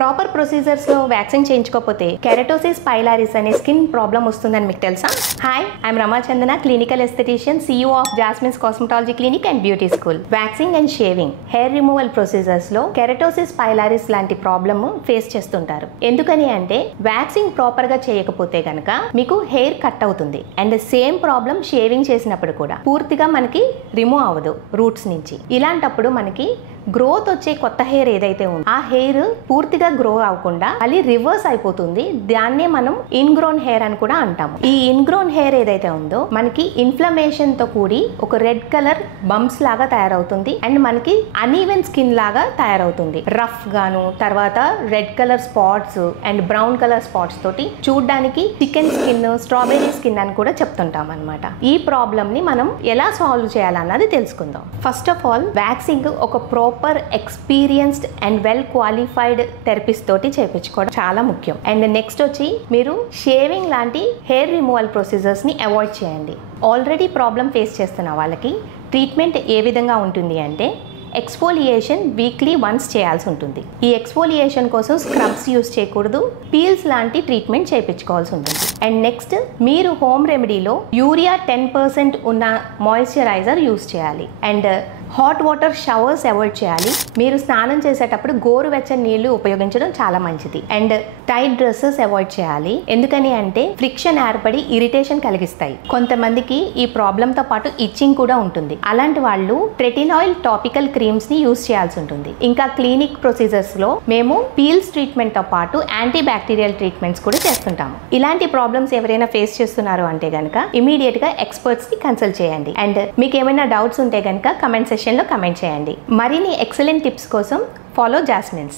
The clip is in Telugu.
ప్రాపర్ ప్రొసీజర్స్ లో వ్యాక్సిన్ చేయించుకోకపోతే కెరటోసిస్ పైలారిస్ అనే స్కిన్ ప్రాబ్లం వస్తుందని మీకు తెలుసా? Hi, I'm Ramachandana, clinical aesthetician, CEO of Jasmine's cosmetology clinic and beauty school. Waxing and shaving, hair removal procedures లో కెరటోసిస్ పైలారిస్ లాంటి ప్రాబ్లమ్ ఫేస్ చేస్తుంటారు. ఎందుకని అంటే వ్యాక్సింగ్ ప్రాపర్ గా చేయకపోతే గనక మీకు హెయిర్ కట్ అవుతుంది అండ్ సేమ్ ప్రాబ్లం షేవింగ్ చేసినప్పుడు కూడా పూర్తిగా మనకి రిమూవ్ అవ్వదు రూట్స్ నుంచి. ఇలాంటప్పుడు మనకి గ్రోత్ వచ్చే కొత్త హెయిర్ ఏదైతే ఉందో ఆ హెయిర్ పూర్తిగా గ్రో అవ్వకుండా మళ్ళీ రివర్స్ అయిపోతుంది. దాన్నే మనం ఇన్గ్రోన్ హెయిర్ అని కూడా అంటాము. ఈ ఇన్గ్రోన్ హెయిర్ ఏదైతే ఉందో మనకి ఇన్ఫ్లమేషన్ తో కూడి ఒక రెడ్ కలర్ బంప్స్ లాగా తయారవుతుంది అండ్ మనకి అన్ఈవెన్ స్కిన్ లాగా తయారవుతుంది. రఫ్ గాను, తర్వాత red colour spots and brown colour spots తోటి చూడడానికి చికెన్ స్కిన్, స్ట్రాబెర్రీ స్కిన్ అని కూడా చెప్తుంటాం అనమాట. ఈ ప్రాబ్లమ్ ని మనం ఎలా సాల్వ్ చేయాలన్నది తెలుసుకుందాం. ఫస్ట్ ఆఫ్ ఆల్ వ్యాక్సింగ్ ఒక proper experienced and well qualified therapist తోటి చేయించుకోవడం చాలా ముఖ్యం. అండ్ నెక్స్ట్ వచ్చి మీరు షేవింగ్ లాంటి హెయిర్ రిమూవల్ ప్రొసీజర్స్ ని అవాయిడ్ చేయండి. ఆల్రెడీ ప్రాబ్లం ఫేస్ చేస్తున్న వాళ్ళకి ట్రీట్మెంట్ ఏ విధంగా ఉంటుంది అంటే ఎక్స్ఫోలియేషన్ వీక్లీ వన్స్ చేయాల్సి ఉంటుంది. ఈ ఎక్స్ఫోలియేషన్ కోసం స్క్రబ్స్ యూస్ చేయకూడదు, పీల్స్ లాంటి ట్రీట్మెంట్ చేయించుకోవాల్సి ఉంటుంది. అండ్ నెక్స్ట్ మీరు హోమ్ రెమెడీలో యూరియా 10% ఉన్న మాయిశ్చరైజర్ యూస్ చేయాలి. And hot water showers avoid చేయాలి. మీరు స్నానం చేసేటప్పుడు గోరువెచ్చని నీళ్లు ఉపయోగించడం చాలా మంచిది. అండ్ టైట్ డ్రెస్సెస్ అవాయిడ్ చేయాలి. ఎందుకని అంటే ఫ్రిక్షన్ ఏర్పడి ఇరిటేషన్ కలిగిస్తాయి. కొంతమందికి ఈ ప్రాబ్లమ్ తో పాటు ఇచ్చింగ్ కూడా ఉంటుంది. అలాంటి వాళ్ళు ట్రెటినాయిల్ టాపికల్ క్రీమ్స్ ని యూస్ చేయాల్సి ఉంటుంది. ఇంకా క్లినిక్ ప్రొసీజర్స్ లో మేము పీల్స్ ట్రీట్మెంట్ తో పాటు యాంటీ బ్యాక్టీరియల్ ట్రీట్మెంట్స్ కూడా చేస్తుంటాము. ఇలాంటి ప్రాబ్లమ్స్ ఎవరైనా ఫేస్ చేస్తున్నారు అంటే గనక ఇమీడియట్ గా ఎక్స్పర్ట్స్ ని కన్సల్ట్ చేయండి. అండ్ మీకు ఏమైనా డౌట్స్ ఉంటే గనక కమెంట్ సెక్షన్ లో కమెంట్ చేయండి. మరిన్ని ఎక్సలెంట్ టిప్స్ కోసం ఫాలో జాస్మిన్స్.